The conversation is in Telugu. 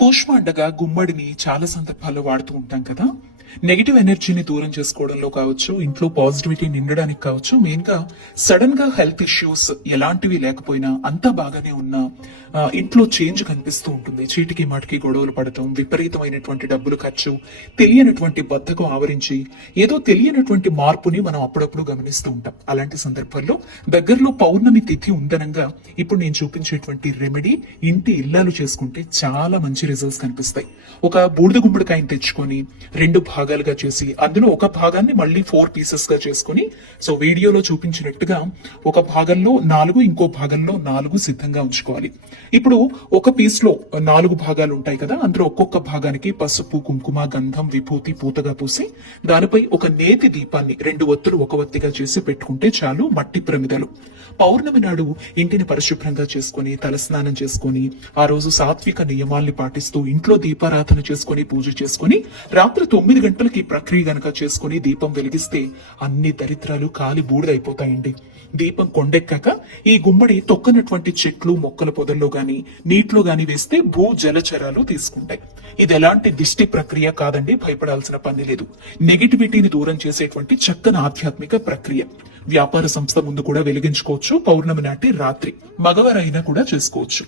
కూష్మాండగా గుమ్మడిని చాలా సందర్భాల్లో వాడుతూ ఉంటాం కదా. నెగిటివ్ ఎనర్జీని దూరం చేసుకోవడంలో కావచ్చు, ఇంట్లో పాజిటివిటీ నిండడానికి కావచ్చు, మెయిన్ గా సడన్ గా హెల్త్ ఇష్యూస్ ఎలాంటివి లేకపోయినా అంతా బాగానే ఉన్నా ఇంట్లో చేంజ్ కనిపిస్తూ ఉంటుంది. చీటికి మాటికి గొడవలు పడటం, విపరీతమైనటువంటి డబ్బులు ఖర్చు, తెలియనటువంటి బద్ధకం ఆవరించి ఏదో తెలియనటువంటి మార్పుని మనం అప్పుడప్పుడు గమనిస్తూ ఉంటాం. అలాంటి సందర్భాల్లో దగ్గరలో పౌర్ణమి తిథి ఉందనంగా ఇప్పుడు నేను చూపించేటువంటి రెమెడీ ఇంటి ఇల్లాలు చేసుకుంటే చాలా మంచి రిజల్ట్స్ కనిపిస్తాయి. ఒక బూడిద గుమ్మడికాయని తెచ్చుకొని 2 భాగాలుగా చేసి అందులో ఒక భాగాన్ని మళ్ళీ 4 పీసెస్ గా చేసుకుని, సో వీడియోలో చూపించినట్టుగా ఒక భాగంలో 4, ఇంకో భాగంలో 4 సిద్ధంగా ఉంచుకోవాలి. ఇప్పుడు ఒక పీస్ లో 4 భాగాలు ఉంటాయి కదా, అందులో ఒక్కొక్క భాగానికి పసుపు, కుంకుమ, గంధం, విభూతి పూతగా పూసి దానిపై ఒక నేతి దీపాన్ని 2 ఒత్తులు ఒక ఒత్తిగా చేసి పెట్టుకుంటే చాలు. మట్టి ప్రమిదలు. పౌర్ణమి నాడు ఇంటిని పరిశుభ్రంగా చేసుకుని తలస్నానం చేసుకుని ఆ రోజు సాత్విక నియమాల్ని పాటిస్తూ ఇంట్లో దీపారాధన చేసుకుని పూజ చేసుకుని రాత్రి 9 గంటలకి ప్రక్రియ గనక చేసుకుని దీపం వెలిగిస్తే అన్ని దరిద్రాలు కాలి బూడిదైపోతాయండి. దీపం కొండెక్కాక ఈ గుమ్మడి తొక్కనటువంటి చెట్లు మొక్కల పొదల్లో గాని నీటిలో గాని వేస్తే భూ జలచరాలు తీసుకుంటాయి. ఇది ఎలాంటి దిష్టి ప్రక్రియ కాదండి, భయపడాల్సిన పని లేదు. నెగిటివిటీని దూరం చేసేటువంటి చక్కని ఆధ్యాత్మిక ప్రక్రియ. వ్యాపార సంస్థ ముందు కూడా వెలిగించుకోవచ్చు. పౌర్ణమి నాటి రాత్రి మగవారైనా కూడా చేసుకోవచ్చు.